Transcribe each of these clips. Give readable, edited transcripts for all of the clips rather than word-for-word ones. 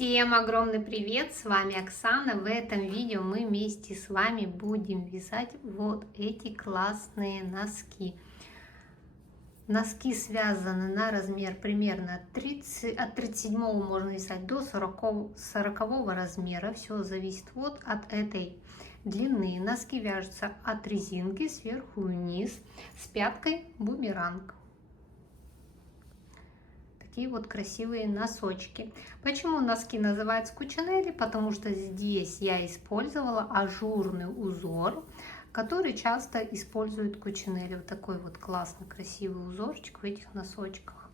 Всем огромный привет, с вами Оксана. В этом видео мы вместе с вами будем вязать вот эти классные носки. Носки связаны на размер примерно от 37 можно вязать до 40 размера. Все зависит вот от этой длины. Носки вяжутся от резинки сверху вниз с пяткой бумеранг. Такие вот красивые носочки. Почему носки называются кучинелли? Потому что здесь я использовала ажурный узор, который часто используют кучинелли. Вот такой вот классный красивый узорчик в этих носочках.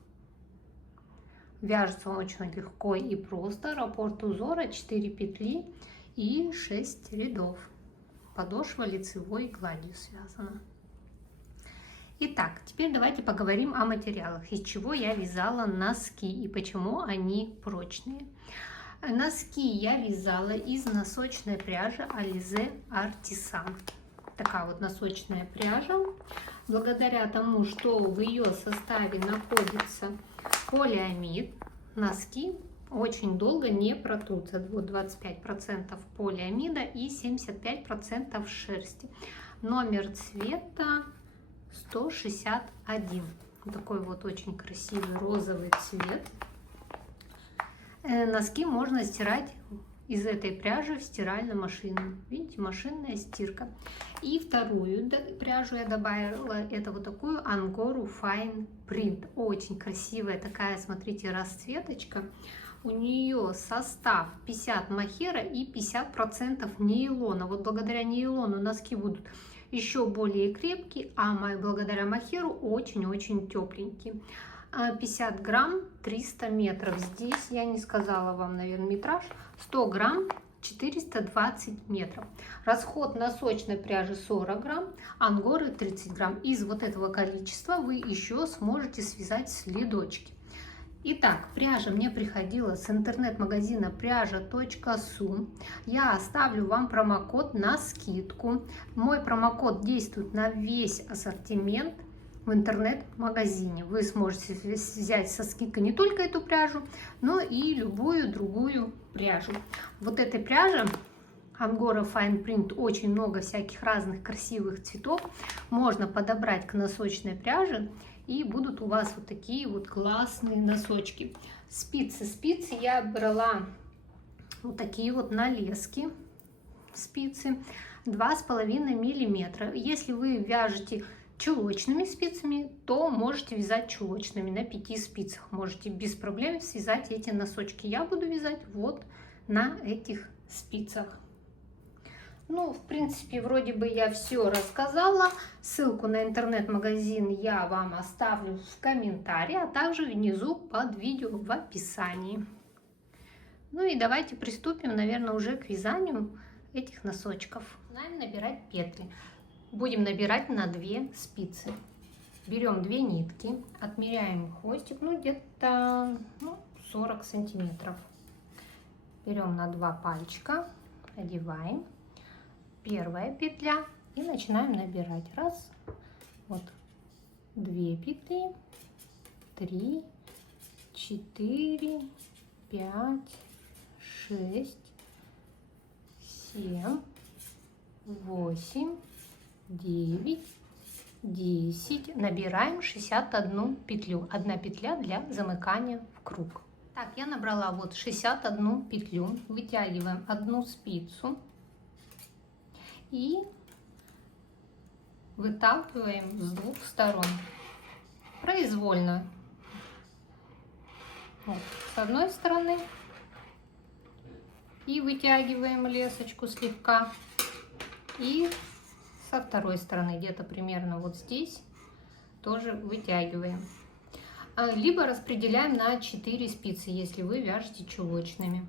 Вяжется он очень легко и просто. Раппорт узора 4 петли и 6 рядов. Подошва лицевой гладью связана. Итак, теперь давайте поговорим о материалах, из чего я вязала носки и почему они прочные. Носки я вязала из носочной пряжи Alize Artisan. Такая вот носочная пряжа. Благодаря тому, что в ее составе находится полиамид, носки очень долго не протрутся. Вот 25% полиамида и 75% шерсти. Номер цвета 161. Такой вот очень красивый розовый цвет. Носки можно стирать из этой пряжи в стиральной машине. Видите, машинная стирка. И вторую пряжу я добавила, это вот такую Angora Fine Print. Очень красивая такая, смотрите, расцветочка. У нее состав 50 мохера и 50% нейлона. Вот благодаря нейлону носки будут еще более крепкий, а благодаря мохеру очень-очень тепленький. 50 грамм 300 метров. Здесь я не сказала вам, наверное, метраж. 100 грамм 420 метров. Расход носочной пряжи 40 грамм, ангоры 30 грамм. Из вот этого количества вы еще сможете связать следочки. Итак, пряжа мне приходила с интернет-магазина пряжа.су. Я оставлю вам промокод на скидку. Мой промокод действует на весь ассортимент в интернет-магазине. Вы сможете взять со скидкой не только эту пряжу, но и любую другую пряжу. Вот этой пряжи Angora Fine Print очень много всяких разных красивых цветов можно подобрать к носочной пряже. И будут у вас вот такие вот классные носочки. Спицы я брала вот такие вот налезки. Спицы 2,5 миллиметра. Если вы вяжете чулочными спицами, то можете вязать чулочными на 5 спицах. Можете без проблем связать эти носочки. Я буду вязать вот на этих спицах. Ну, в принципе, вроде бы я все рассказала. Ссылку на интернет-магазин я вам оставлю в комментарии, а также внизу под видео в описании. Ну и давайте приступим, наверное, уже к вязанию этих носочков. Начинаем набирать петли. Будем набирать на 2 спицы. Берем 2 нитки, отмеряем хвостик, ну где-то 40 сантиметров. Берем на 2 пальчика, одеваем. Первая петля и начинаем набирать. Раз, вот 2 петли, 3, 4, 5, 6, 7, 8, 9, 10. Набираем 61 петлю. 1 петля для замыкания в круг. Так, я набрала вот 61 петлю. Вытягиваем 1 спицу. И выталкиваем с 2 сторон произвольно. Вот, с одной стороны и вытягиваем лесочку слегка, и со второй стороны где-то примерно вот здесь тоже вытягиваем. Либо распределяем на 4 спицы, если вы вяжете чулочными.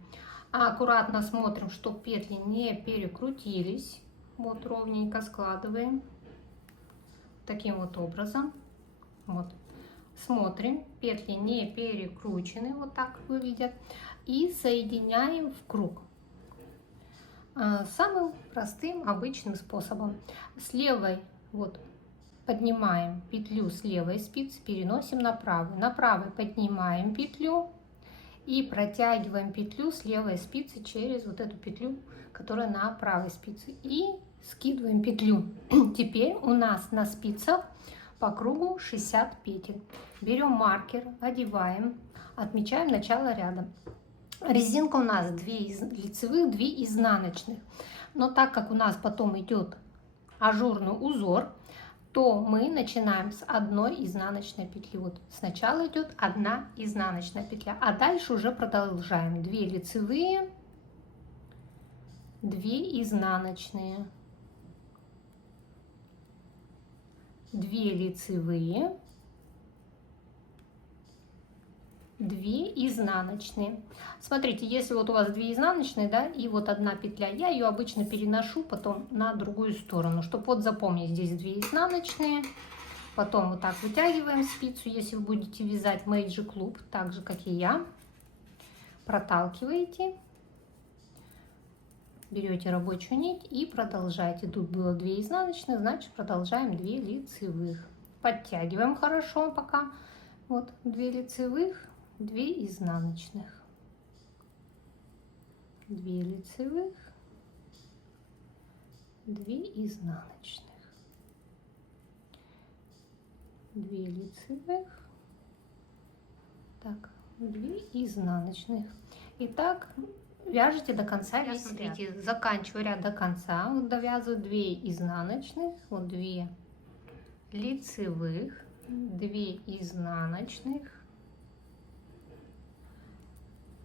Аккуратно смотрим, чтобы петли не перекрутились. Вот ровненько складываем таким вот образом. Вот. Смотрим, петли не перекручены, вот так выглядят. И соединяем в круг. Самым простым обычным способом. С левой вот поднимаем петлю с левой спицы, переносим на правую. На правой поднимаем петлю и протягиваем петлю с левой спицы через вот эту петлю, которая на правой спице, и скидываем петлю. Теперь у нас на спицах по кругу 60 петель. Берем маркер, одеваем, отмечаем начало ряда. Резинка у нас 2 лицевых, 2 изнаночных. Но так как у нас потом идет ажурный узор, то мы начинаем с одной изнаночной петли. Вот сначала идет 1 изнаночная петля, а дальше уже продолжаем. 2 лицевые, 2 изнаночные, 2 лицевые, 2 изнаночные. Смотрите, если вот у вас 2 изнаночные, да, и вот 1 петля, я ее обычно переношу потом на другую сторону, чтобы вот запомнить, здесь 2 изнаночные, потом вот так вытягиваем спицу, если вы будете вязать Magic Loop, так же, как и я, проталкиваете, берете рабочую нить и продолжаете. Тут было 2 изнаночных, значит продолжаем 2 лицевых. Подтягиваем хорошо пока. Вот 2 лицевых, 2 изнаночных, 2 лицевых, 2 изнаночных, 2 лицевых, так, 2 изнаночных. И так вяжете до конца весь ряд. Заканчиваю ряд до конца, вот довязываю 2 изнаночных, вот 2 лицевых, 2 изнаночных,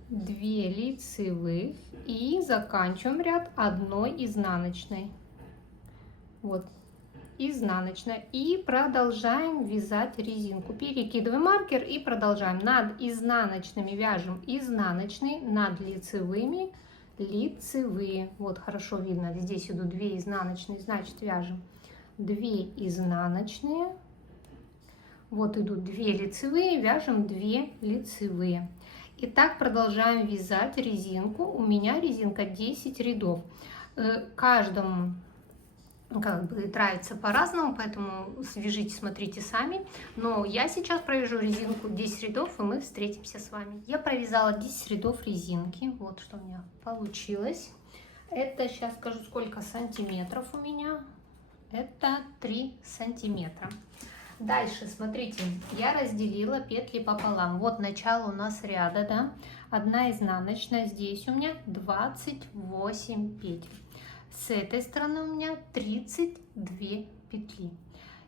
2 лицевых и заканчиваем ряд 1 изнаночной. Вот изнаночная, и продолжаем вязать резинку. Перекидываем маркер и продолжаем. Над изнаночными вяжем изнаночные, над лицевыми лицевые. Вот хорошо видно, здесь идут 2 изнаночные, значит вяжем 2 изнаночные. Вот идут 2 лицевые, вяжем 2 лицевые. И так продолжаем вязать резинку. У меня резинка 10 рядов. Каждому как бы нравится по-разному, поэтому свяжите, смотрите сами. Но я сейчас провяжу резинку 10 рядов, и мы встретимся с вами. Я провязала 10 рядов резинки. Вот что у меня получилось. Это, сейчас скажу, сколько сантиметров у меня. Это 3 сантиметра. Дальше, смотрите, я разделила петли пополам. Вот начало у нас ряда, да, 1 изнаночная, здесь у меня 28 петель. С этой стороны у меня 32 петли.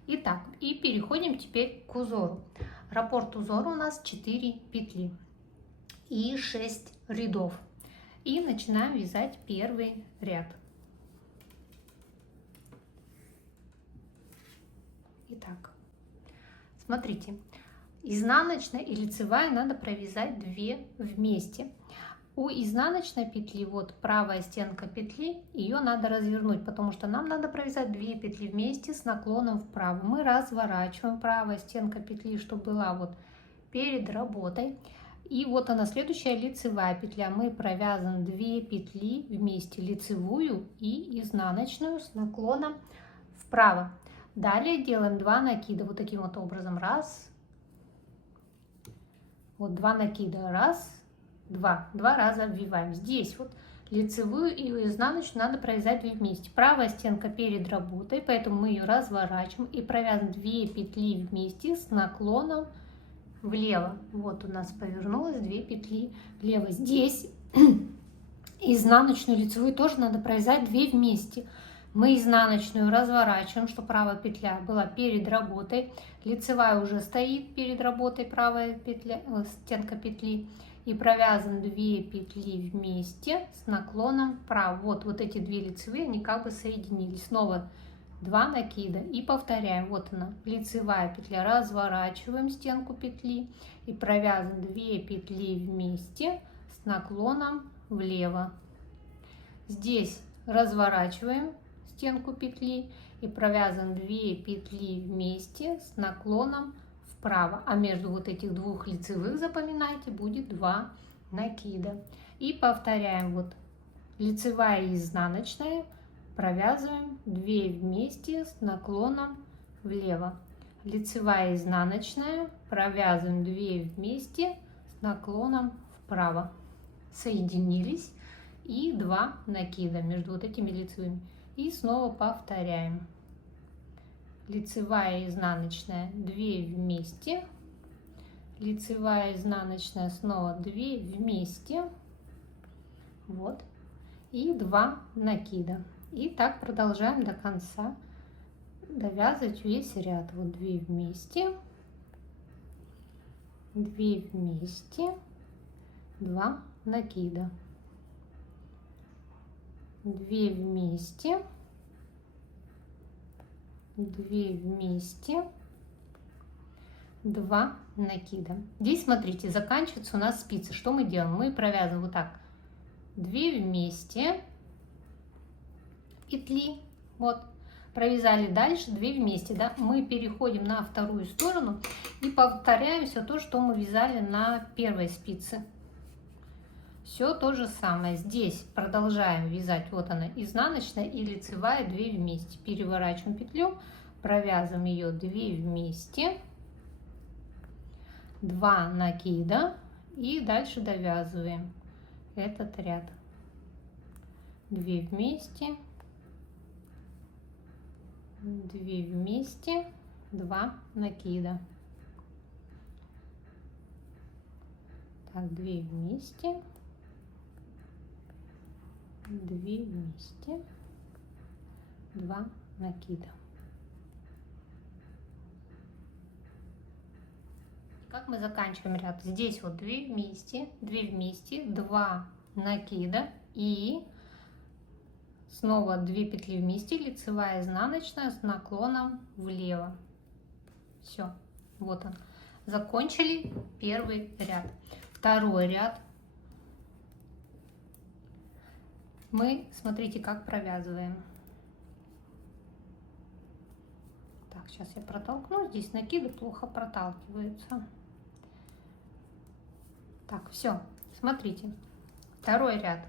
Итак, и переходим теперь к узору. Раппорт узора у нас 4 петли и 6 рядов. И начинаем вязать первый ряд. Итак. Смотрите, изнаночная и лицевая надо провязать 2 вместе. У изнаночной петли, вот правая стенка петли, ее надо развернуть, потому что нам надо провязать 2 петли вместе с наклоном вправо. Мы разворачиваем правая стенка петли, чтобы была вот перед работой. И вот она, следующая лицевая петля. Мы провязываем 2 петли вместе, лицевую и изнаночную с наклоном вправо. Далее делаем 2 накида, вот таким вот образом, раз, вот 2 накида, раз, 2 раза обвиваем. Здесь вот лицевую и изнаночную надо провязать 2 вместе. Правая стенка перед работой, поэтому мы ее разворачиваем и провязываем 2 петли вместе с наклоном влево. Вот у нас повернулось 2 петли влево. Здесь изнаночную, лицевую тоже надо провязать 2 вместе. Мы изнаночную разворачиваем, чтобы правая петля была перед работой. Лицевая уже стоит перед работой, правая петля, стенка петли. И провязываем 2 петли вместе с наклоном вправо. Вот эти 2 лицевые, они как бы соединились. Снова 2 накида и повторяем. Вот она, лицевая петля. Разворачиваем стенку петли и провязываем 2 петли вместе с наклоном влево. Здесь разворачиваем стенку петли и провязываем 2 петли вместе с наклоном вправо, а между вот этих 2 лицевых, запоминайте, будет 2 накида. И повторяем, вот лицевая и изнаночная, провязываем 2 вместе с наклоном влево. Лицевая и изнаночная, провязываем 2 вместе с наклоном вправо, соединились, и 2 накида между вот этими лицевыми. И снова повторяем. Лицевая, изнаночная, 2 вместе, лицевая, изнаночная, снова 2 вместе, вот, и 2 накида. И так продолжаем до конца довязывать весь ряд. Вот 2 вместе, 2 вместе, 2 накида, 2 вместе, 2 вместе, 2 накида. Здесь, смотрите, заканчивается у нас спица. Что мы делаем? Мы провязываем вот так. 2 вместе, петли, вот, провязали дальше 2 вместе, да, мы переходим на вторую сторону и повторяем все то, что мы вязали на первой спице. Все то же самое. Здесь продолжаем вязать, вот она, изнаночная и лицевая 2 вместе. Переворачиваем петлю, провязываем ее 2 вместе, 2 накида и дальше довязываем этот ряд. 2 вместе, 2 вместе, 2 накида. Так, 2 вместе, 2 вместе, 2 накида. Как мы заканчиваем ряд? Здесь вот 2 вместе, 2 накида и снова 2 петли вместе, лицевая, изнаночная с наклоном влево. Все, вот он. Закончили первый ряд. Второй ряд. Мы, смотрите, как провязываем. Так, сейчас я протолкну. Здесь накиды плохо проталкиваются. Так, все, смотрите. Второй ряд.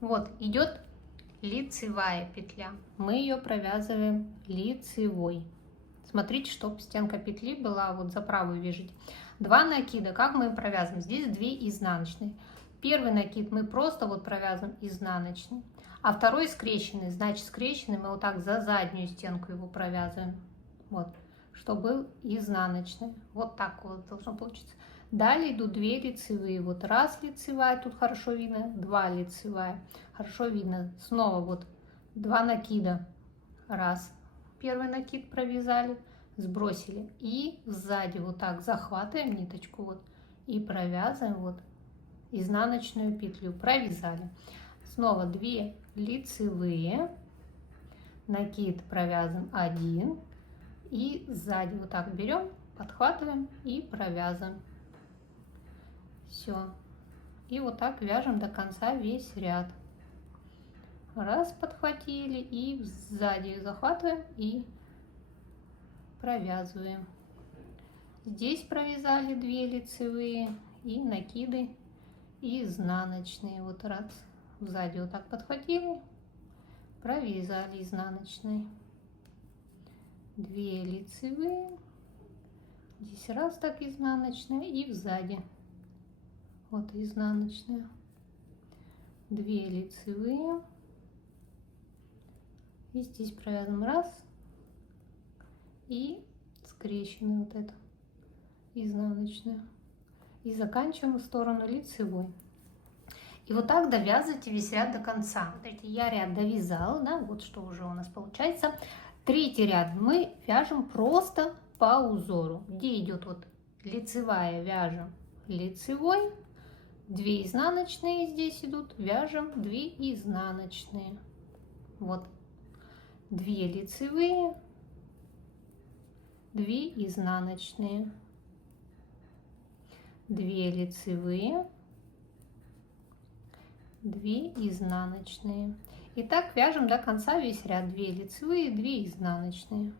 Вот, идет лицевая петля. Мы ее провязываем лицевой. Смотрите, чтобы стенка петли была вот за правую вяжите. 2 накида. Как мы провязываем? Здесь 2 изнаночные. Первый накид мы просто вот провязываем изнаночный, а второй скрещенный. Значит, скрещенный мы вот так за заднюю стенку его провязываем. Вот, чтобы был изнаночный. Вот так вот должно получиться. Далее идут 2 лицевые. Вот раз лицевая, тут хорошо видно, 2 лицевая. Хорошо видно. Снова вот 2 накида. Раз. Первый накид провязали, сбросили. И сзади вот так захватываем ниточку вот и провязываем вот изнаночную петлю. Провязали. Снова 2 лицевые. Накид провязываем 1. И сзади вот так берем, подхватываем и провязываем. Все. И вот так вяжем до конца весь ряд. Раз, подхватили и сзади захватываем и провязываем. Здесь провязали 2 лицевые и накиды изнаночные. Вот раз, сзади вот так подхватили, провязали изнаночные. 2 лицевые. Здесь раз так изнаночная и сзади. Вот изнаночная. 2 лицевые. И здесь провязываем раз. И скрещенную вот эту изнаночную. И заканчиваем в сторону лицевой. И вот так довязывайте весь ряд до конца. Смотрите, я ряд довязала, да, вот что уже у нас получается. Третий ряд мы вяжем просто по узору. Где идет вот лицевая, вяжем лицевой. 2 изнаночные здесь идут, вяжем 2 изнаночные. Вот 2 лицевые, 2 изнаночные, 2 лицевые, 2 изнаночные. И так вяжем до конца весь ряд. 2 лицевые, 2 изнаночные.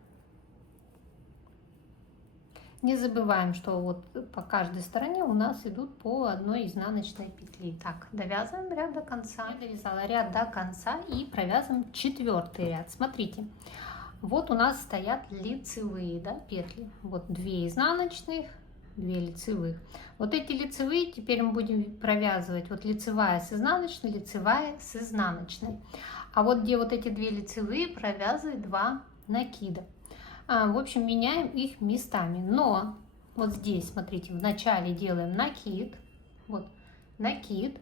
Не забываем, что вот по каждой стороне у нас идут по одной изнаночной петли. Так, довязываем ряд до конца. Я довязала ряд до конца и провязываем 4-й ряд. Смотрите, вот у нас стоят лицевые, да, петли. Вот 2 изнаночных, 2 лицевых. Вот эти лицевые теперь мы будем провязывать. Вот лицевая с изнаночной, лицевая с изнаночной. А вот где вот эти 2 лицевые, провязывать 2 накида. В общем, меняем их местами. Но вот здесь, смотрите, в начале делаем накид. Вот накид.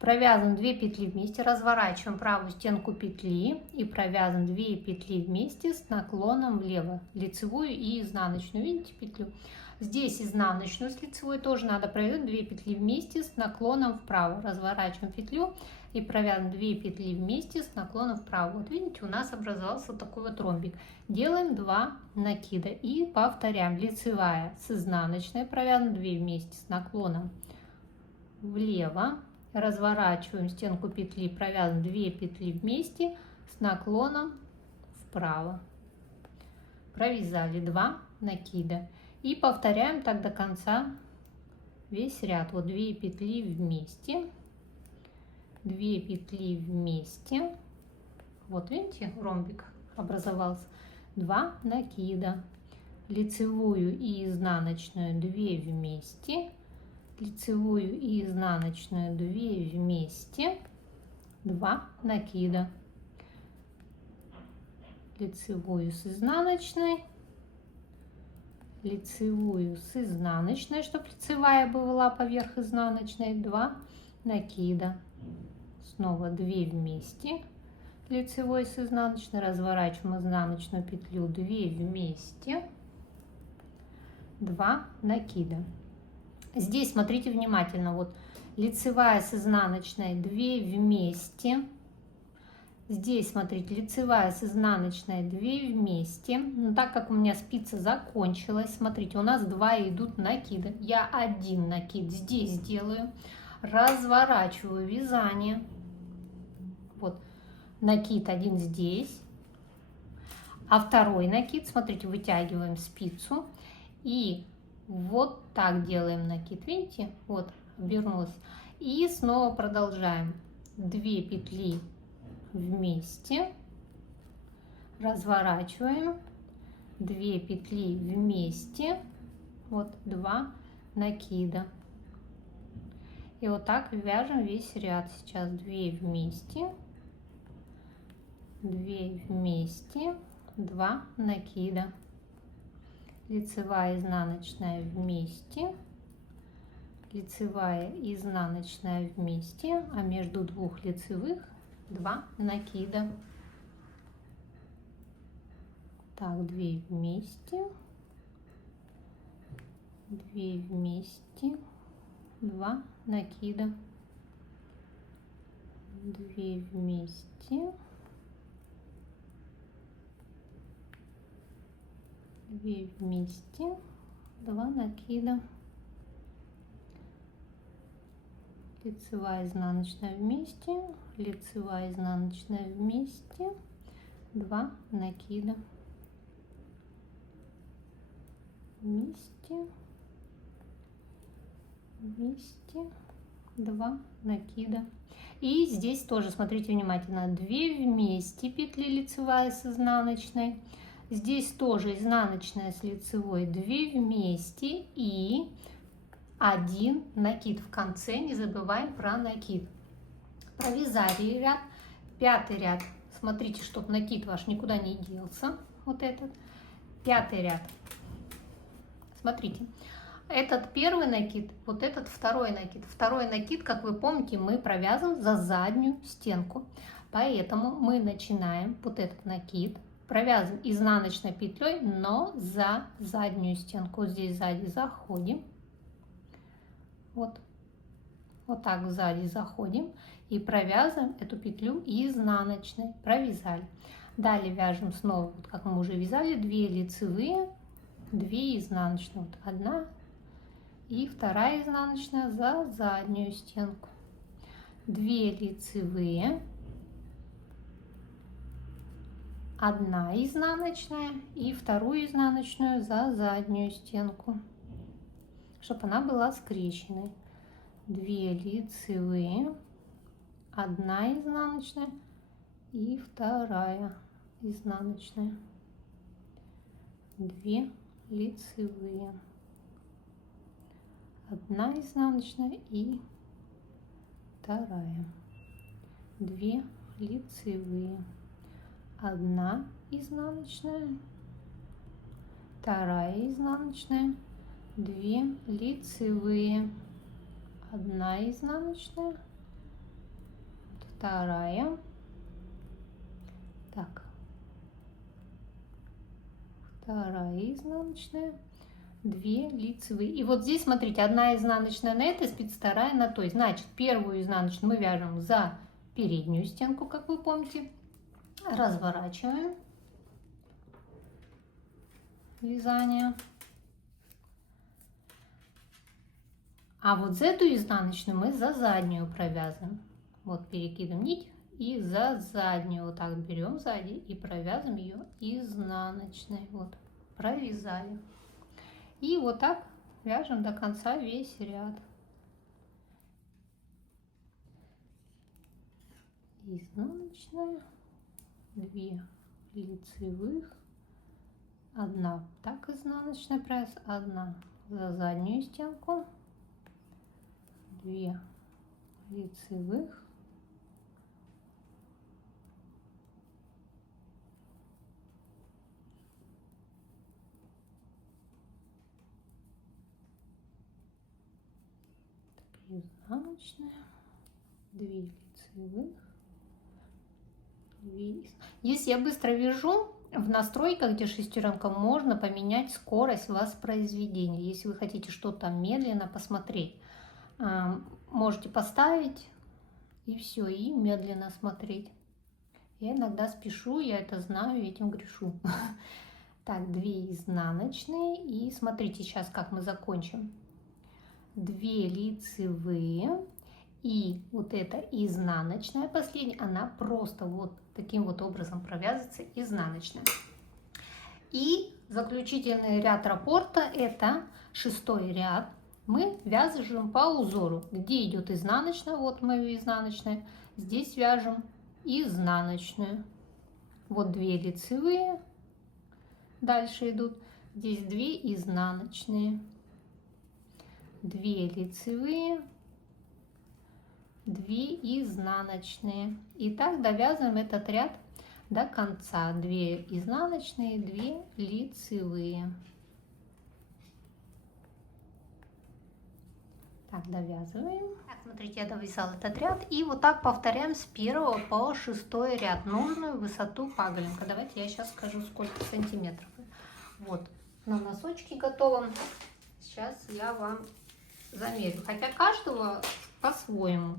Провязываем 2 петли вместе, разворачиваем правую стенку петли и провязываем 2 петли вместе с наклоном влево, лицевую и изнаночную. Видите петлю? Здесь изнаночную с лицевой тоже надо провязать 2 петли вместе с наклоном вправо. Разворачиваем петлю и провязываем 2 петли вместе с наклоном вправо. Вот видите, у нас образовался вот такой вот ромбик. Делаем 2 накида и повторяем. Лицевая с изнаночной, провязываем 2 вместе с наклоном влево. Разворачиваем стенку петли, провязываем 2 петли вместе с наклоном вправо. Провязали 2 накида. И повторяем так до конца весь ряд. Вот 2 петли вместе, 2 петли вместе. Вот видите, ромбик образовался. 2 накида. Лицевую и изнаночную 2 вместе. Лицевую и изнаночную 2 вместе, 2 накида. Лицевую с изнаночной, лицевую с изнаночной, чтобы лицевая была поверх изнаночной, 2 накида. Снова 2 вместе, лицевой с изнаночной, разворачиваем изнаночную петлю, 2 вместе, 2 накида. Здесь смотрите внимательно, вот лицевая с изнаночной 2 вместе. Здесь смотрите, лицевая с изнаночной 2 вместе. Но так как у меня спица закончилась, смотрите, у нас 2 идут накида. Я 1 накид здесь делаю, разворачиваю вязание. Вот накид 1 здесь, а второй накид, смотрите, вытягиваем спицу и вот так делаем накид, видите, вот обернулась, и снова продолжаем. 2 петли вместе, разворачиваем, 2 петли вместе, вот 2 накида. И вот так вяжем весь ряд. Сейчас 2 вместе, 2 вместе, 2 накида. Лицевая, изнаночная вместе, лицевая, изнаночная вместе, а между 2 лицевых 2 накида. Так, 2 вместе, 2 вместе, 2 накида, 2 вместе, 2 вместе, 2 накида, лицевая, изнаночная вместе, лицевая, изнаночная вместе, 2 накида, вместе, вместе, 2 накида. И здесь тоже смотрите внимательно, 2 вместе петли лицевая с изнаночной. Здесь тоже изнаночная с лицевой 2 вместе и 1 накид в конце. Не забываем про накид. Провязали ряд, 5-й ряд. Смотрите, чтобы накид ваш никуда не делся. Вот этот 5-й ряд. Смотрите, этот первый накид, вот этот второй накид. Второй накид, как вы помните, мы провязываем за заднюю стенку. Поэтому мы начинаем вот этот накид. Провязываем изнаночной петлей, но за заднюю стенку. Вот здесь сзади заходим. Вот так сзади заходим и провязываем эту петлю изнаночной. Провязали. Далее вяжем снова, вот как мы уже вязали, 2 лицевые, 2 изнаночные. Вот 1 и 2 изнаночная за заднюю стенку. 2 лицевые. 1 изнаночная и 2 изнаночную за заднюю стенку, чтобы она была скрещенной. 2 лицевые, 1 изнаночная и 2 изнаночная, 2 лицевые, одна изнаночная и вторая, 2 лицевые, 1 изнаночная, вторая изнаночная, 2 лицевые, 1 изнаночная, вторая, так, вторая изнаночная, 2 лицевые. И вот здесь, смотрите, 1 изнаночная на этой спице, 2 на той. Значит, первую изнаночную мы вяжем за переднюю стенку, как вы помните. Разворачиваем вязание. А вот за эту изнаночную мы за заднюю провязываем. Вот перекидываем нить и за заднюю вот так берем сзади и провязываем ее изнаночной. Вот, провязали. И вот так вяжем до конца весь ряд. Изнаночная, 2 лицевых, 1 так изнаночная провязь, 1 за заднюю стенку, 2 лицевых, 3 изнаночная, 2 лицевых, 2. Если я быстро вяжу, в настройках, где шестеренка, можно поменять скорость воспроизведения. Если вы хотите что-то медленно посмотреть, можете поставить и все, и медленно смотреть. Я иногда спешу, я это знаю, этим грешу. Так, 2 изнаночные, и смотрите сейчас, как мы закончим. 2 лицевые, и вот эта изнаночная последняя, она просто вот таким вот образом провязывается, изнаночная. И заключительный ряд раппорта, это 6-й ряд. Мы вяжем по узору, где идет изнаночная, вот моя изнаночная, здесь вяжем изнаночную. Вот 2 лицевые, дальше идут, здесь 2 изнаночные, 2 лицевые, 2 изнаночные. И так довязываем этот ряд до конца. 2 изнаночные, 2 лицевые. Так, довязываем. Так, смотрите, я довязала этот ряд. И вот так повторяем с 1 по 6 ряд. Нужную высоту паголенка. Давайте я сейчас скажу, сколько сантиметров. Вот, на носочке готово. Сейчас я вам замерю. Хотя каждого по-своему.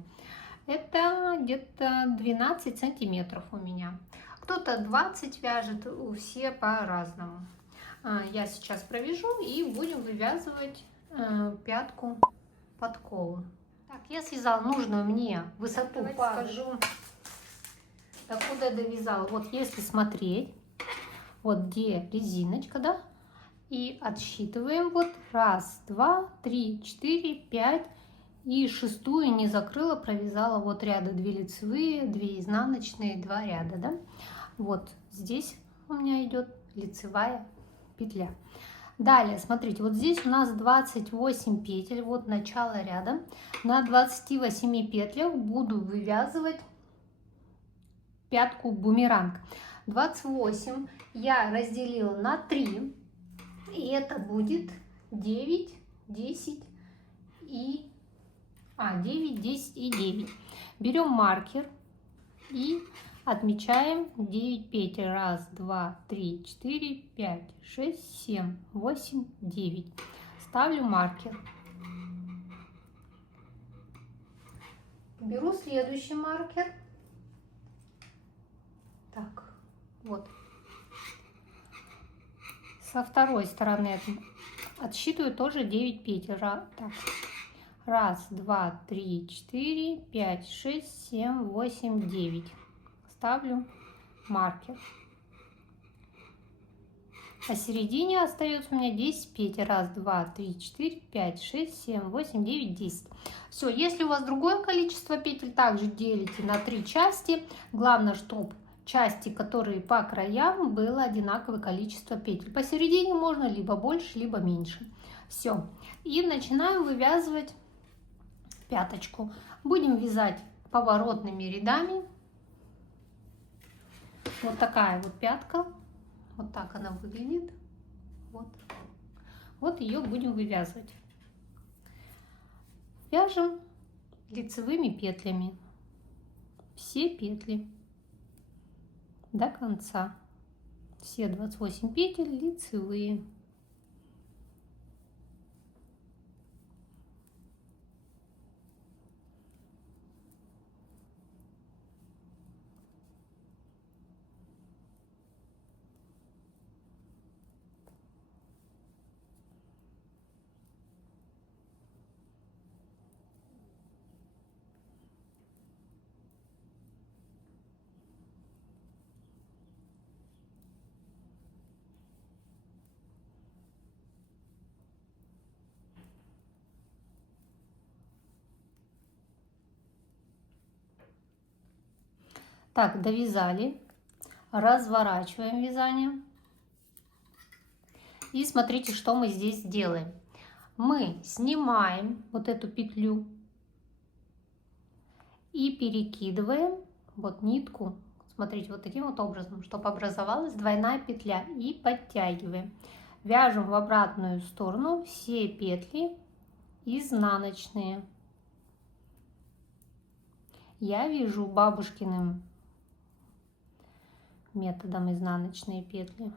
Это где-то 12 сантиметров у меня. Кто-то 20 вяжет, все по-разному. Я сейчас провяжу и будем вывязывать пятку подкову. Так, я связала нужную мне высоту. Скажу, докуда довязала. Вот если смотреть, вот где резиночка, да, и отсчитываем. Вот 1, 2, 3, 4, 5. И 6-ю не закрыла, провязала вот ряды 2 лицевые, 2 изнаночные, 2 ряда, да. Вот здесь у меня идет лицевая петля. Далее, смотрите, вот здесь у нас 28 петель, вот начало ряда. На 28 петлях буду вывязывать пятку бумеранг. 28 я разделила на 3, и это будет 9, 10 и 9, 10 и 9. Берем маркер и отмечаем 9 петель. 1, 2, 3, 4, 5, 6, 7, 8, 9. Ставлю маркер. Беру следующий маркер. Так, вот. Со второй стороны отсчитываю тоже 9 петель. Так. 1, 2, 3, 4, 5, 6, 7, 8, 9. Ставлю маркер. Посередине остается у меня 10 петель. 1, 2, 3, 4, 5, 6, 7, 8, 9, 10. Все, если у вас другое количество петель, также делите на 3 части. Главное, чтобы части, которые по краям, было одинаковое количество петель. Посередине можно либо больше, либо меньше. Все. И начинаем вывязывать пяточку. Будем вязать поворотными рядами. Вот такая вот пятка. Вот так она выглядит. Вот. Вот ее будем вывязывать. Вяжем лицевыми петлями все петли до конца. Все 28 петель лицевые. Так, довязали, разворачиваем вязание. И смотрите, что мы здесь делаем. Мы снимаем вот эту петлю и перекидываем вот нитку, смотрите, вот таким вот образом, чтобы образовалась двойная петля, и подтягиваем. Вяжем в обратную сторону все петли изнаночные. Я вяжу бабушкиным методом изнаночные петли.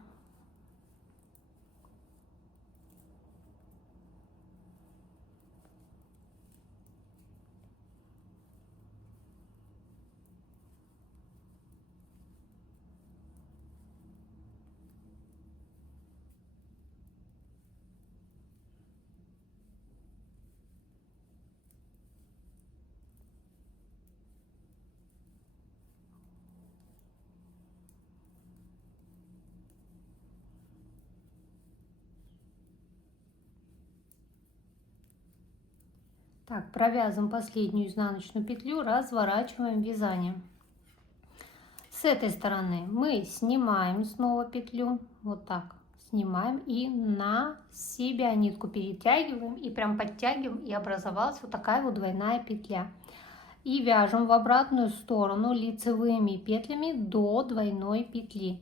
Так, провязываем последнюю изнаночную петлю, разворачиваем вязание. С этой стороны мы снимаем снова петлю, вот так снимаем и на себя нитку перетягиваем и прям подтягиваем, и образовалась вот такая вот двойная петля. И вяжем в обратную сторону лицевыми петлями до двойной петли.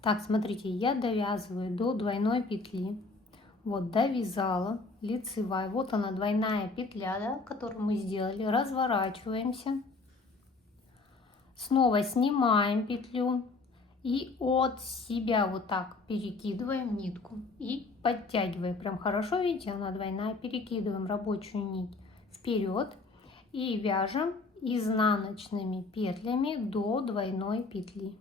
Так, смотрите, я довязываю до двойной петли. Вот, довязала, лицевая. Вот она, двойная петля, да, которую мы сделали. Разворачиваемся. Снова снимаем петлю. И от себя вот так перекидываем нитку. И подтягиваем. Прям хорошо, видите, она двойная. Перекидываем рабочую нить вперед. И вяжем изнаночными петлями до двойной петли.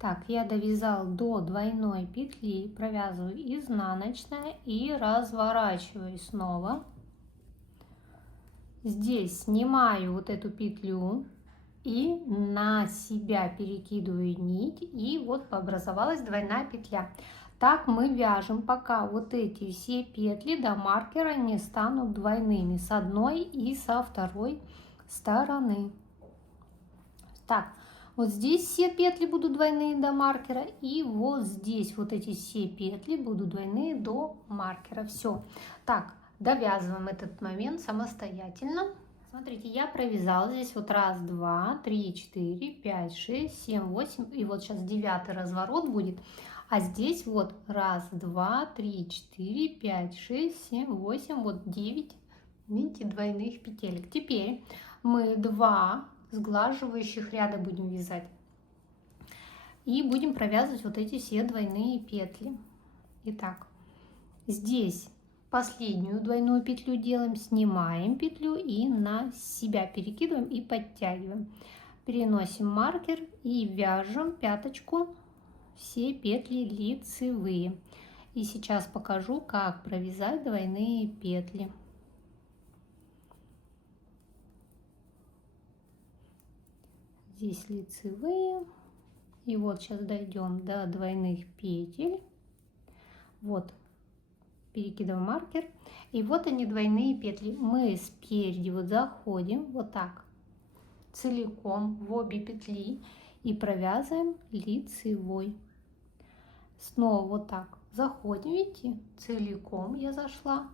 Так, я довязал до двойной петли, провязываю изнаночная и разворачиваю снова. Здесь снимаю вот эту петлю и на себя перекидываю нить, и вот образовалась двойная петля. Так мы вяжем, пока вот эти все петли до маркера не станут двойными с одной и со второй стороны. Так. Вот здесь все петли будут двойные до маркера, и вот здесь вот эти все петли будут двойные до маркера. Все. Так, довязываем этот момент самостоятельно. Смотрите, я провязала здесь вот раз, два, три, четыре, пять, шесть, семь, восемь, и вот сейчас 9-й разворот будет, а здесь вот раз, два, три, четыре, пять, шесть, семь, восемь, вот 9, видите, двойных петелек. Теперь мы 2 сглаживающих ряда будем вязать и будем провязывать вот эти все двойные петли. Итак, здесь последнюю двойную петлю делаем, снимаем петлю и на себя перекидываем и подтягиваем. Переносим маркер и вяжем пяточку все петли лицевые. И сейчас покажу, как провязать двойные петли. Здесь лицевые. И вот сейчас дойдем до двойных петель. Вот. Перекидываем маркер. И вот они, двойные петли. Мы спереди вот заходим вот так целиком в обе петли и провязываем лицевой. Снова вот так заходим, видите, целиком я зашла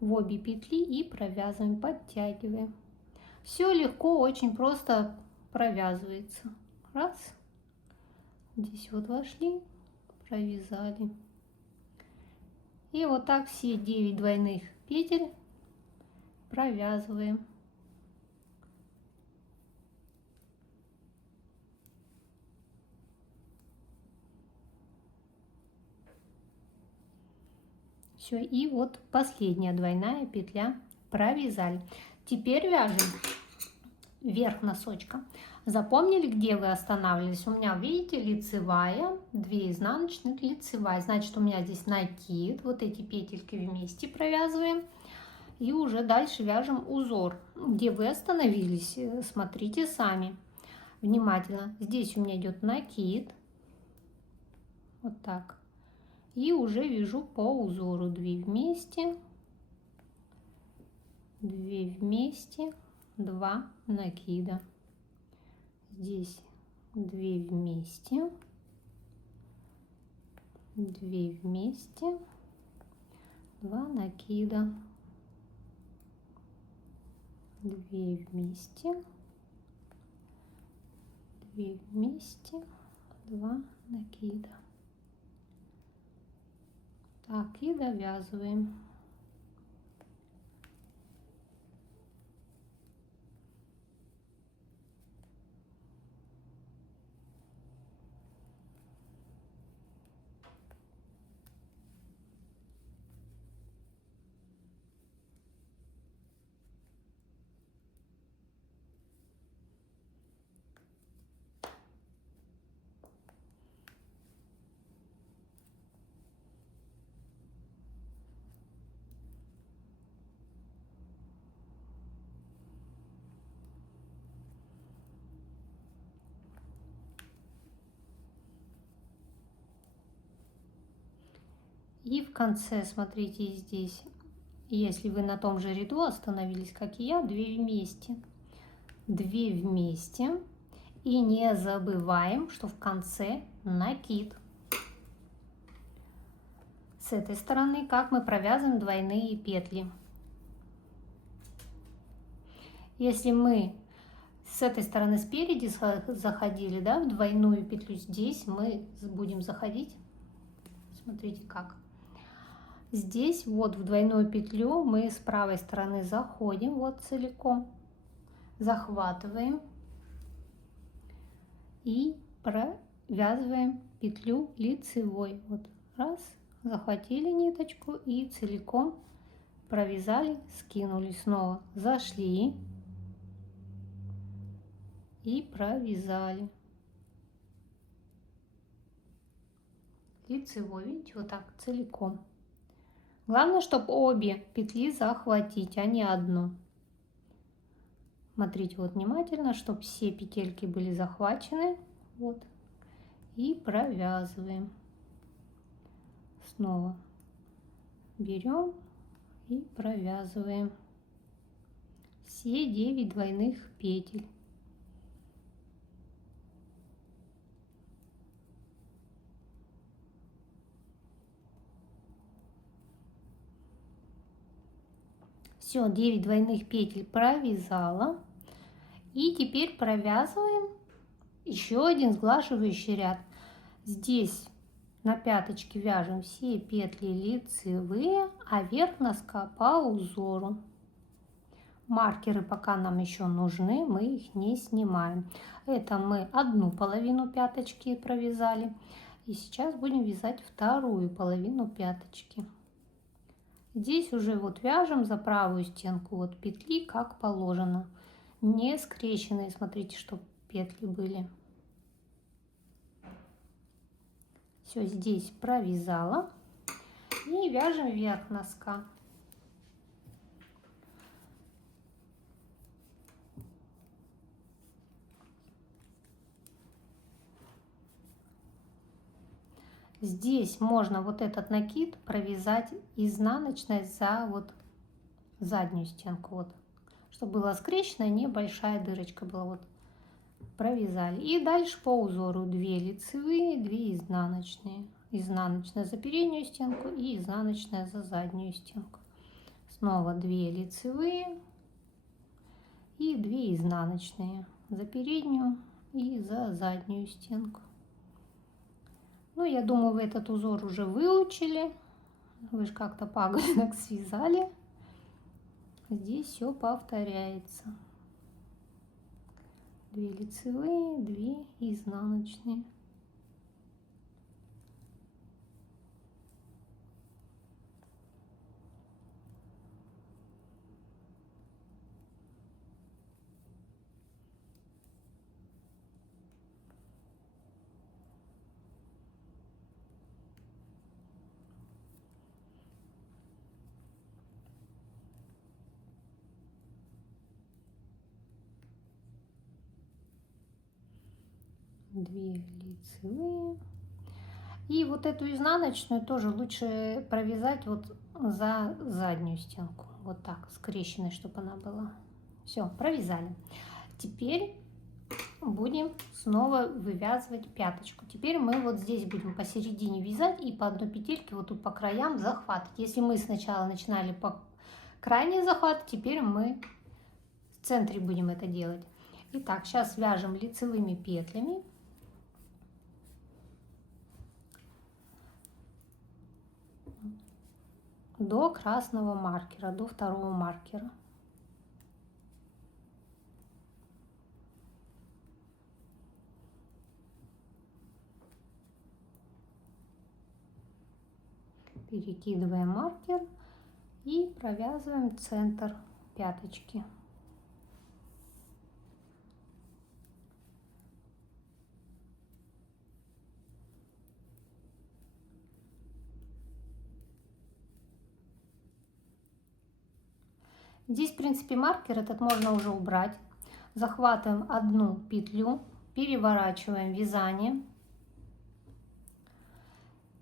в обе петли и провязываем, подтягиваем. Все легко, очень просто провязывается. Раз. Здесь вот вошли, провязали. И вот так все 9 двойных петель провязываем. Все, и вот последняя двойная петля провязали. Теперь вяжем верх носочка. Запомнили, где вы останавливались? У меня, видите, лицевая, 2 изнаночных, лицевая. Значит, у меня здесь накид. Вот эти петельки вместе провязываем. И уже дальше вяжем узор. Где вы остановились, смотрите сами внимательно. Здесь у меня идет накид. Вот так. И уже вяжу по узору. 2 вместе. 2 вместе. 2 накида. Здесь 2 вместе, 2 вместе, 2 накида, 2 вместе, 2 вместе, 2 накида. Так, и довязываем. И в конце, смотрите, здесь, если вы на том же ряду остановились, как и я, 2 вместе. 2 вместе. И не забываем, что в конце накид. С этой стороны, как мы провязываем двойные петли. Если мы с этой стороны спереди заходили, да, в двойную петлю, здесь мы будем заходить. Смотрите как. Здесь вот в двойную петлю мы с правой стороны заходим вот целиком, захватываем и провязываем петлю лицевой. Вот раз, захватили ниточку и целиком провязали, скинули, снова зашли и провязали. Лицевой, видите, вот так целиком. Главное, чтобы обе петли захватить, а не одну. Смотрите вот внимательно, чтобы все петельки были захвачены. Вот. И провязываем. Снова берем и провязываем все 9 двойных петель. Все, 9 двойных петель провязала. И теперь провязываем еще один сглаживающий ряд. Здесь на пяточке вяжем все петли лицевые, а верх носка по узору. Маркеры пока нам еще нужны, мы их не снимаем. Это мы одну половину пяточки провязали. И сейчас будем вязать вторую половину пяточки. Здесь уже вот вяжем за правую стенку вот петли как положено. Не скрещенные, смотрите, чтобы петли были. Все, здесь провязала. И вяжем вверх носка. Здесь можно вот этот накид провязать изнаночной за вот заднюю стенку, вот, чтобы была скрещенная небольшая дырочка была, вот, провязали. И дальше по узору 2 лицевые, 2 изнаночные. Изнаночная за переднюю стенку и изнаночная за заднюю стенку. Снова 2 лицевые и 2 изнаночные за переднюю и за заднюю стенку. Ну, я думаю, вы этот узор уже выучили. Вы же как-то погонок связали. Здесь все повторяется. 2 лицевые, 2 изнаночные. Две лицевые. И вот эту изнаночную тоже лучше провязать вот за заднюю стенку. Вот так, скрещенной, чтобы она была. Все, провязали. Теперь будем снова вывязывать пяточку. Теперь мы вот здесь будем посередине вязать и по одной петельке вот тут по краям захватывать. Если мы сначала начинали по крайней захват, теперь мы в центре будем это делать. Итак, сейчас вяжем лицевыми петлями. До красного маркера, до второго маркера. Перекидываем маркер и провязываем центр пяточки. Здесь, в принципе, маркер этот можно уже убрать. Захватываем одну петлю, переворачиваем вязание.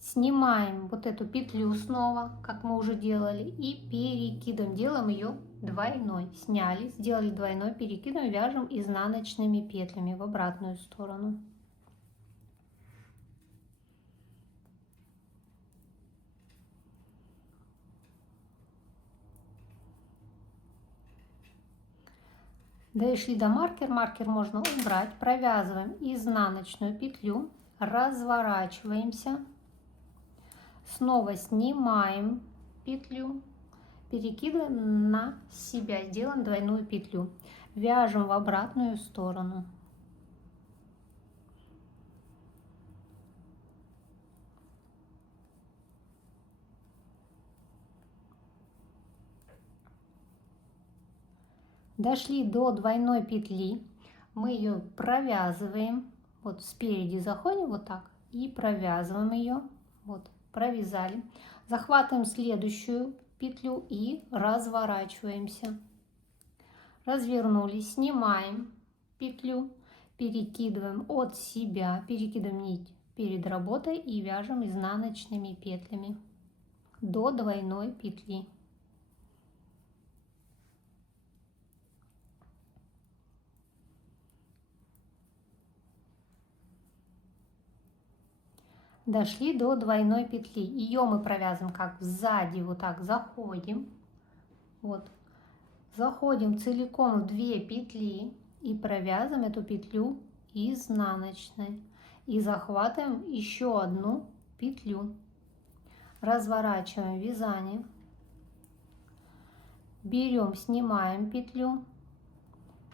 Снимаем вот эту петлю снова, как мы уже делали, и перекидываем. Делаем ее двойной. Сняли, сделали двойной, перекидываем, вяжем изнаночными петлями в обратную сторону. Дошли до маркера, маркер можно убрать, провязываем изнаночную петлю, разворачиваемся, снова снимаем петлю, перекидываем на себя, делаем двойную петлю, вяжем в обратную сторону. Дошли до двойной петли, мы ее провязываем, вот спереди заходим вот так и провязываем ее, вот провязали, захватываем следующую петлю и разворачиваемся, развернулись, снимаем петлю, перекидываем от себя, перекидываем нить перед работой и вяжем изнаночными петлями до двойной петли. Дошли до двойной петли. Ее мы провязываем как сзади, вот так заходим. Вот. Заходим целиком в 2 петли и провязываем эту петлю изнаночной. И захватываем еще одну петлю. Разворачиваем вязание. Берем, снимаем петлю.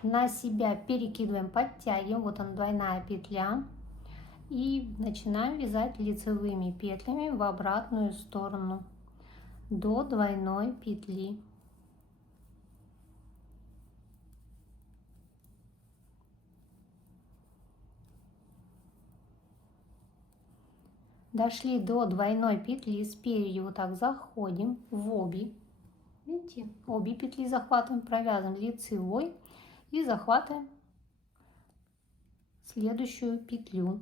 На себя перекидываем, подтягиваем. Вот она, двойная петля. И начинаем вязать лицевыми петлями в обратную сторону до двойной петли. Дошли до двойной петли, спереди вот так заходим в обе. Видите, обе петли захватываем, провязываем лицевой и захватываем следующую петлю.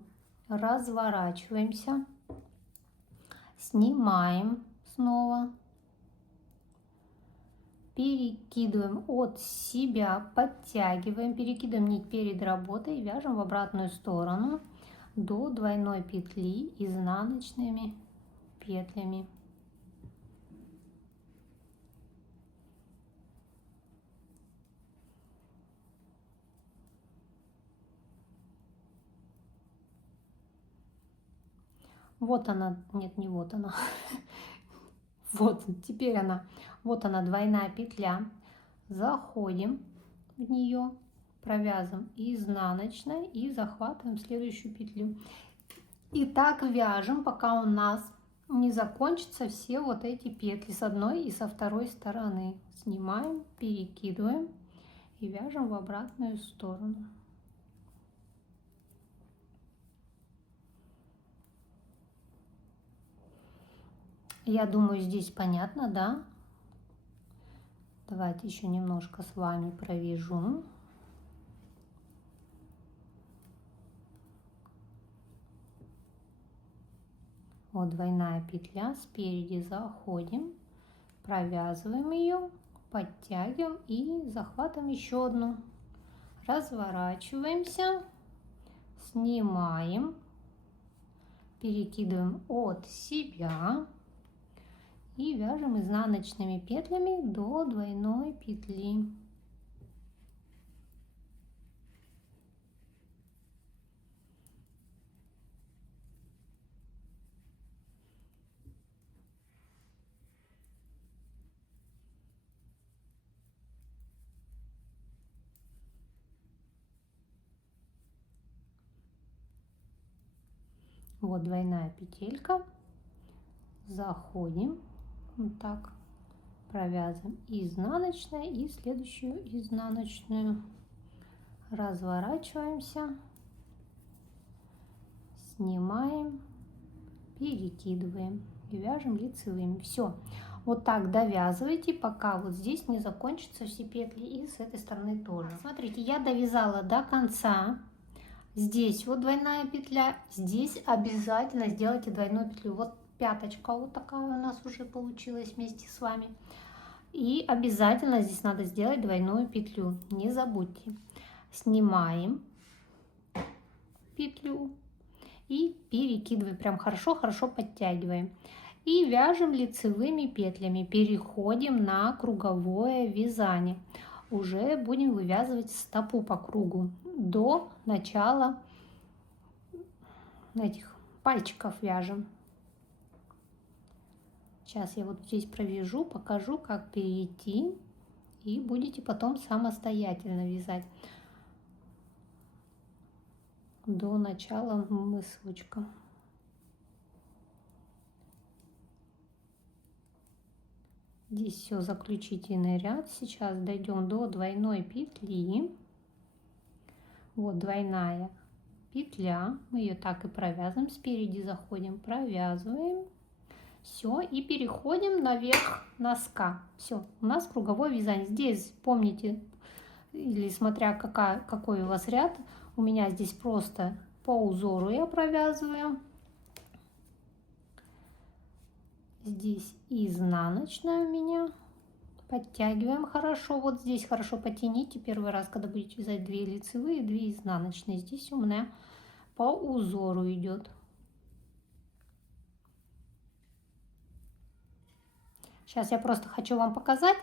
Разворачиваемся, снимаем снова, перекидываем от себя, подтягиваем, перекидываем нить перед работой и вяжем в обратную сторону до двойной петли изнаночными петлями. Вот она, нет, не вот она, вот теперь она, вот она двойная петля, заходим в нее, провязываем изнаночной и захватываем следующую петлю. И так вяжем, пока у нас не закончатся все вот эти петли с одной и со второй стороны. Снимаем, перекидываем и вяжем в обратную сторону. Я думаю, здесь понятно, да? Давайте еще немножко с вами провяжу. Вот двойная петля, спереди заходим, провязываем ее, подтягиваем и захватываем еще одну. Разворачиваемся, снимаем, перекидываем от себя и вяжем изнаночными петлями до двойной петли. Вот двойная петелька, заходим, вот так, провязываем изнаночная и следующую изнаночную, разворачиваемся, снимаем, перекидываем и вяжем лицевыми. Все, вот так довязывайте, пока вот здесь не закончатся все петли, и с этой стороны тоже. Смотрите, я довязала до конца. Здесь вот двойная петля, здесь обязательно сделайте двойную петлю. Вот пяточка вот такая у нас уже получилась вместе с вами. И обязательно здесь надо сделать двойную петлю, не забудьте. Снимаем петлю и перекидываем, прям хорошо подтягиваем. И вяжем лицевыми петлями, переходим на круговое вязание. Уже будем вывязывать стопу по кругу до начала этих пальчиков вяжем. Сейчас я вот здесь провяжу, покажу, как перейти, и будете потом самостоятельно вязать до начала мысочка. Здесь все, заключительный ряд. Сейчас дойдем до двойной петли. Вот двойная петля, мы ее так и провязываем, спереди заходим, провязываем, все, и переходим наверх носка. Все, у нас круговое вязание. Здесь помните, или смотря какой у вас ряд, у меня здесь просто по узору я провязываю. Здесь изнаночная у меня. Подтягиваем хорошо. Вот здесь хорошо потяните первый раз, когда будете вязать 2 лицевые, 2 изнаночные. Здесь у меня по узору идет. Сейчас я просто хочу вам показать.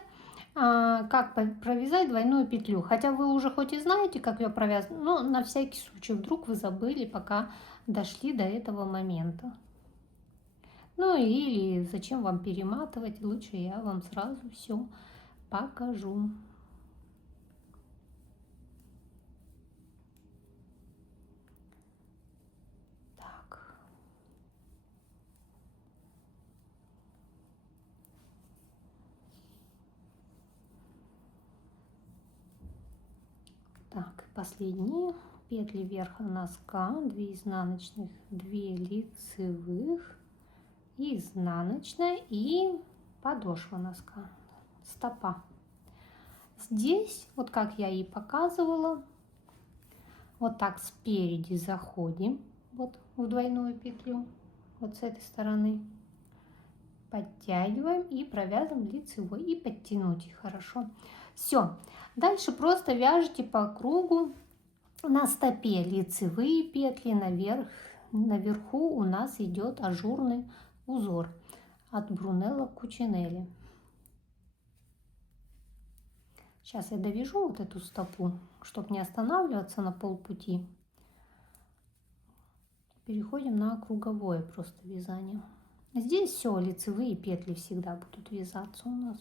как провязать двойную петлю. Хотя вы уже хоть и знаете, как ее провязывать, но на всякий случай, вдруг вы забыли, пока дошли до этого момента. Ну или зачем вам перематывать, лучше я вам сразу все покажу. Так. Так, последние петли верха носка, 2 изнаночных, 2 лицевых, изнаночная и подошва носка, стопа. Здесь, вот как я и показывала, вот так спереди заходим вот в двойную петлю, вот с этой стороны, подтягиваем и провязываем лицевой, и подтянуть их хорошо. Все, дальше просто вяжите по кругу. На стопе лицевые петли, наверху у нас идет ажурный узор от Брунелло Кучинелли. Сейчас я довяжу вот эту стопу, чтобы не останавливаться на полпути. Переходим на круговое просто вязание. Здесь все, лицевые петли всегда будут вязаться у нас.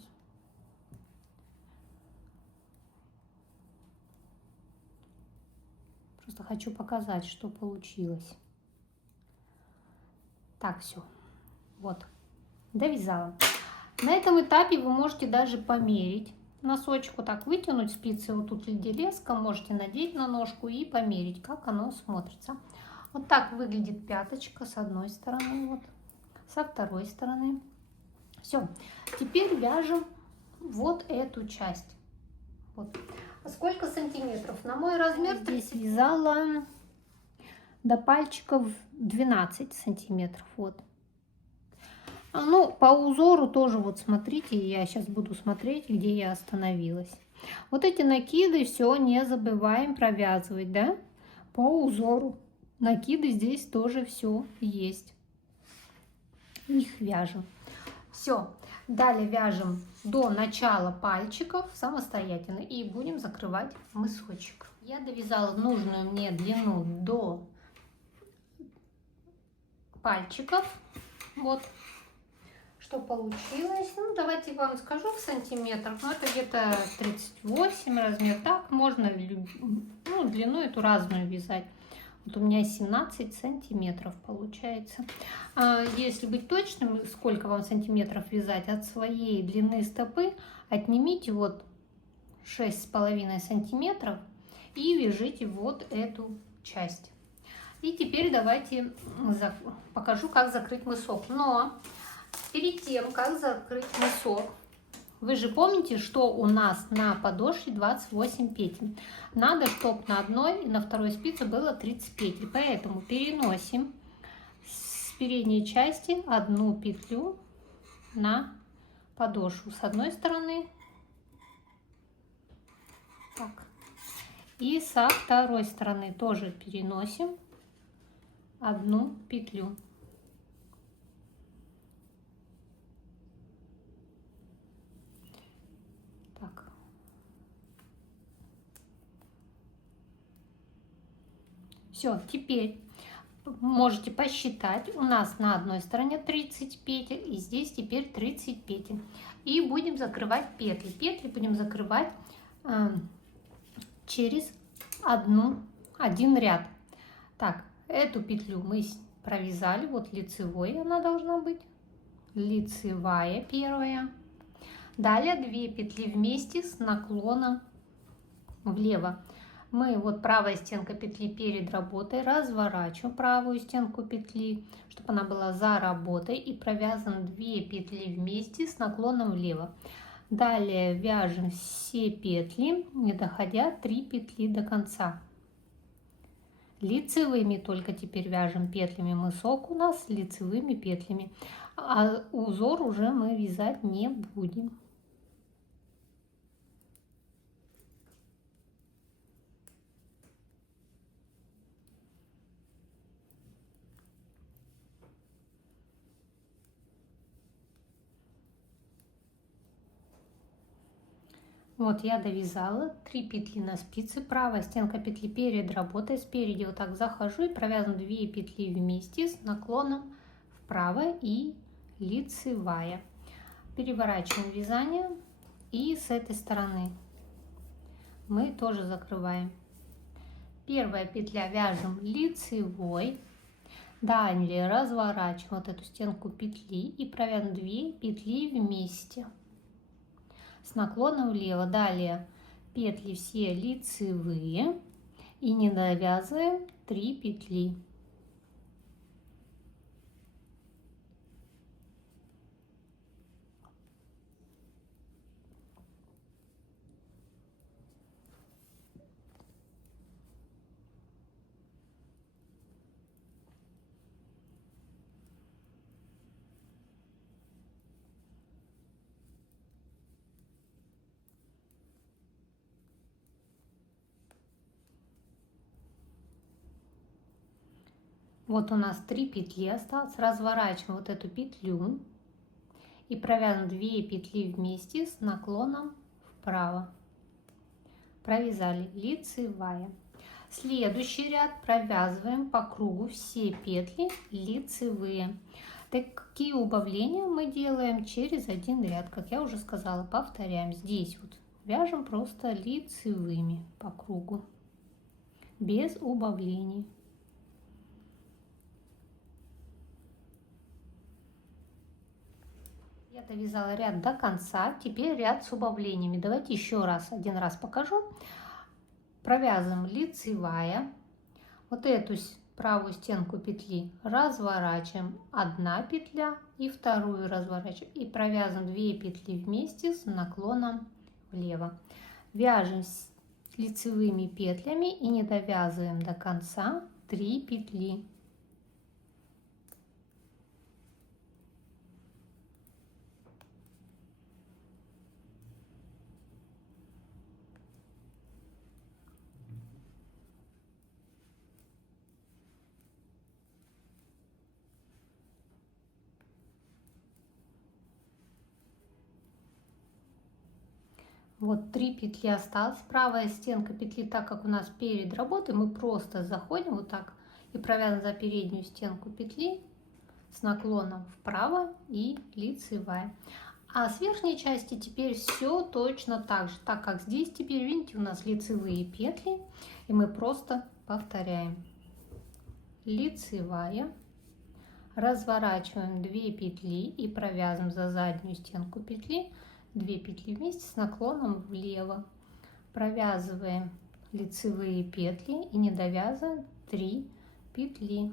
Просто хочу показать, что получилось. Так, все. Вот. Довязала. На этом этапе вы можете даже померить. Носочек вот так вытянуть спицы, вот тут где леска, можете надеть на ножку и померить, как оно смотрится. Вот так выглядит пяточка с одной стороны, вот, со второй стороны. Все. Теперь вяжем вот эту часть. Вот. Сколько сантиметров? На мой размер здесь вязала до пальчиков 12 сантиметров. Вот. Ну, по узору тоже вот смотрите, я сейчас буду смотреть, где я остановилась. Вот эти накиды все не забываем провязывать, да? По узору. Накиды здесь тоже все есть. Их вяжем. Все. Далее вяжем до начала пальчиков самостоятельно и будем закрывать мысочек. Я довязала нужную мне длину до пальчиков. Вот что получилось. Ну, давайте я вам скажу в сантиметрах. Ну, это где-то 38 размер. Так можно, ну, длину эту разную вязать. Вот у меня 17 сантиметров получается. Если быть точным, сколько вам сантиметров вязать, от своей длины стопы отнимите вот 6,5 сантиметров и вяжите вот эту часть. И теперь давайте покажу, как закрыть мысок. Но перед тем, как закрыть мысок, вы же помните, что у нас на подошве 28 петель. Надо, чтобы на одной и на второй спице было 30 петель. Поэтому переносим с передней части одну петлю на подошву. С одной стороны. Так. И со второй стороны тоже переносим одну петлю. Так. Все, теперь можете посчитать. У нас на одной стороне 30 петель, и здесь теперь 30 петель. И будем закрывать петли. Петли будем закрывать через один ряд. Так, эту петлю мы провязали. Вот лицевой она должна быть. Лицевая первая. Далее 2 петли вместе с наклоном влево. Мы вот правая стенка петли перед работой, разворачиваем правую стенку петли, чтобы она была за работой, и провязаны 2 петли вместе с наклоном влево. Далее вяжем все петли, не доходя 3 петли до конца. Лицевыми только теперь вяжем петлями. Мысок у нас лицевыми петлями, а узор уже мы вязать не будем. Вот я довязала 3 петли на спице, правая стенка петли перед работой, спереди вот так захожу и провязываю 2 петли вместе с наклоном вправо и лицевая. Переворачиваем вязание и с этой стороны мы тоже закрываем. Первая петля вяжем лицевой, далее разворачиваем вот эту стенку петли и провязываем 2 петли вместе с наклоном влево. Далее петли все лицевые и не довязываем 3 петли. Вот у нас 3 петли осталось. Разворачиваем вот эту петлю и провязываем 2 петли вместе с наклоном вправо. Провязали, лицевая. Следующий ряд провязываем по кругу все петли лицевые. Такие убавления мы делаем через один ряд, как я уже сказала, повторяем. Здесь вот вяжем просто лицевыми по кругу, без убавлений. Я довязала ряд до конца, теперь ряд с убавлениями. Давайте еще раз, один раз покажу. Провязываем лицевая, вот эту правую стенку петли разворачиваем, 1 петля и вторую разворачиваем и провязываем 2 петли вместе с наклоном влево. Вяжем с лицевыми петлями и не довязываем до конца 3 петли. Вот 3 петли осталось. Правая стенка петли, так как у нас перед работой, мы просто заходим вот так и провязываем за переднюю стенку петли с наклоном вправо и лицевая. А с верхней части теперь все точно так же, так как здесь теперь, видите, у нас лицевые петли, и мы просто повторяем. Лицевая, разворачиваем 2 петли и провязываем за заднюю стенку петли 2 петли вместе с наклоном влево. Провязываем лицевые петли и не довязываем 3 петли.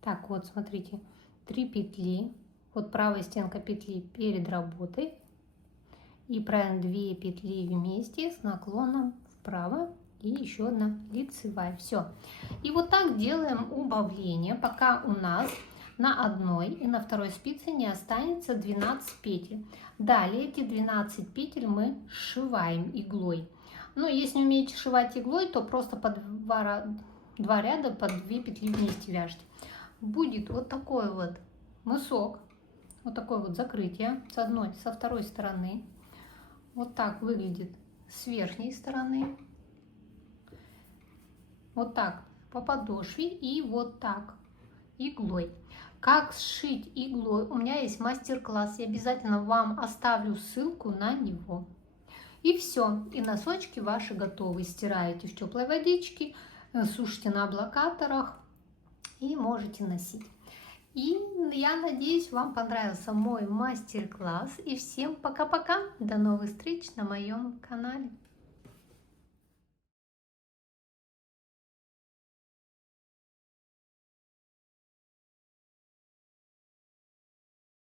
Так, вот смотрите, 3 петли, вот правая стенка петли перед работой и провязываем 2 петли вместе с наклоном вправо и еще одна лицевая. Все. И вот так делаем убавление, пока у нас на одной и на второй спице не останется 12 петель. Далее эти 12 петель мы сшиваем иглой. Но если не умеете сшивать иглой, то просто по 2 ряда по 2 петли вместе вяжите. Будет вот такой вот мысок, вот такое вот закрытие с одной, со второй стороны. Вот так выглядит с верхней стороны. Вот так по подошве и вот так иглой. Как сшить иглой, у меня есть мастер-класс, я обязательно вам оставлю ссылку на него. И все, и носочки ваши готовы. Стираете в теплой водичке, сушите на облакаторах и можете носить. И я надеюсь, вам понравился мой мастер-класс. И всем пока-пока. До новых встреч на моем канале.